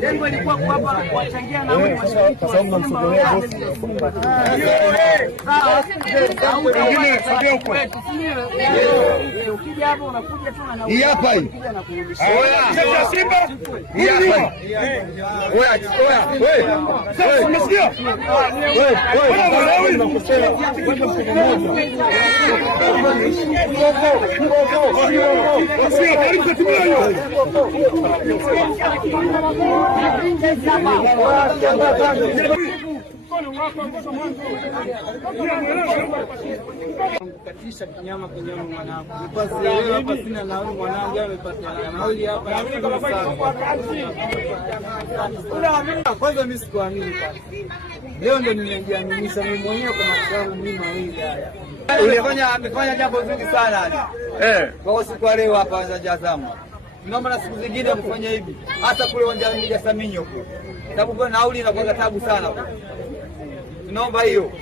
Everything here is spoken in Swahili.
Lengo ilikuwa kuwapa kuwachangia na wale mashabiki ukija hapo unakuja tu na hii hapa hii. Oya Simba. Hii hapa. Oya. Sasa umesikia? Kukatisha kinyama kwenye mwanangu. Hapa sina nauli, mwanangu amepata nauli hapa. Kwanza mimi sikuamini. Leo ndo nimejiaminisha mimi mwenyewe kwa sababu mimi mawili haya. Amefanya jambo zuri sana. Kwa siku leo hapa za Jazamu. Naomba na siku zingine mfanye hivi. Hata kule uwanjani Saminyo kule. Sababu kwa nauli inakuwa tabu sana. Tunaomba hiyo.